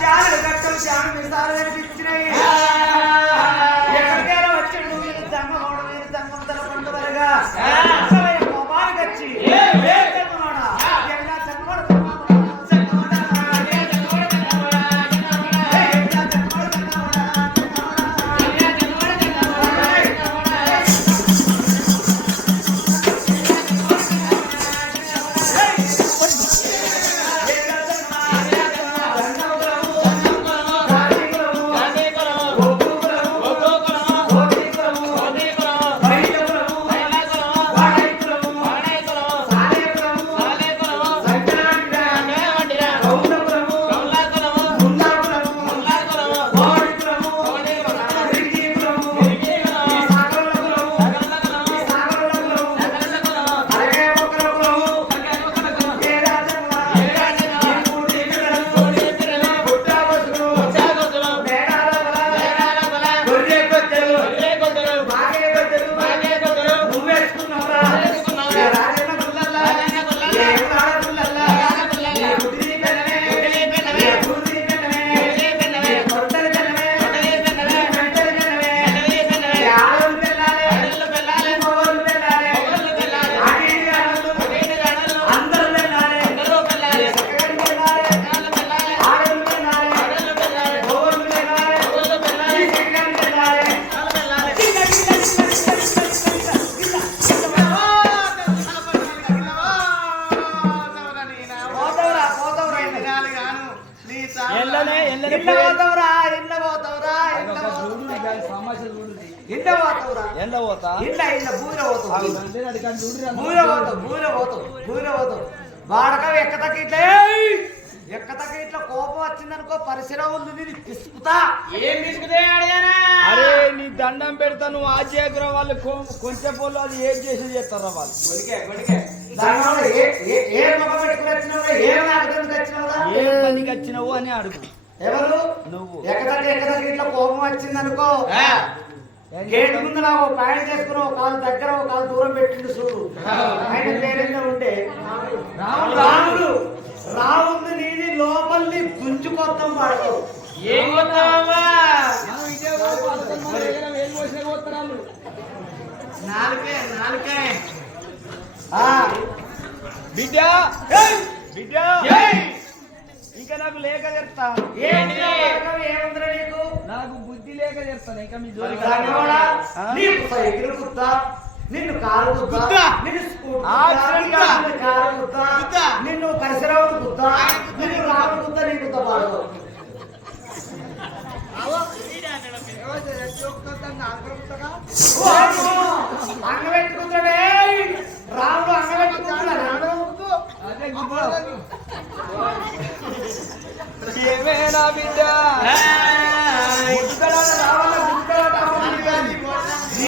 చాలు గట్టలు చాలు మిసాలు కనిపించినాయి ఎక్కడికైనా వచ్చాడు మీరు సంగమోడు మీరు సంగం తల పండు వరగా కోపానికి వచ్చి వాడక ఎక్కతకి ఇట్లా కోపం వచ్చిందనుకో పరిశ్రమలు నేను తీసుకుతా ఏం తీసుకుతే అడిగానా అరే నీ దండం పెడతా నువ్వు ఆచేగ్ర వాళ్ళు కొంచెం పోలు అది ఏం చేసి చేస్తారా వాళ్ళు ఏ పనికి వచ్చినావు అని అడుగు ఎవరు నువ్వు ఎక్కతకి ఇట్లా కోపం వచ్చిందనుకో గేట్ ముందు నా ఓ పాయింట్ చేసుకుని ఒక కాలు దగ్గర ఒక కాలు దూరం పెట్టిండు చూడు ఆయన పేరెంత ఉంటే రాముడు రాముడు నీది లోపలిని గుంజుకొత్తం వాడు ఏం కొత్తావా నాలుకే బిడ్డ బిడ్డ ఇంకా నాకు లేక చెప్తా ఏముందిరా నీకు నాకు బుద్ధి లేక చెప్తాను ఇంకా మీ జోలి నీకు సైకిల్ కుత్తా నిన్ను కారు కుత్తా నిన్ను కారు కుత్తా నిన్ను పరిసరాలు కుత్తా నిన్ను రాము కుత్తా నీ కుత్తా పాడు అంగబెట్టుకుంటాడే రాముడు అంగబెట్టుకుంటాడు ఏమేనా బిడ్డ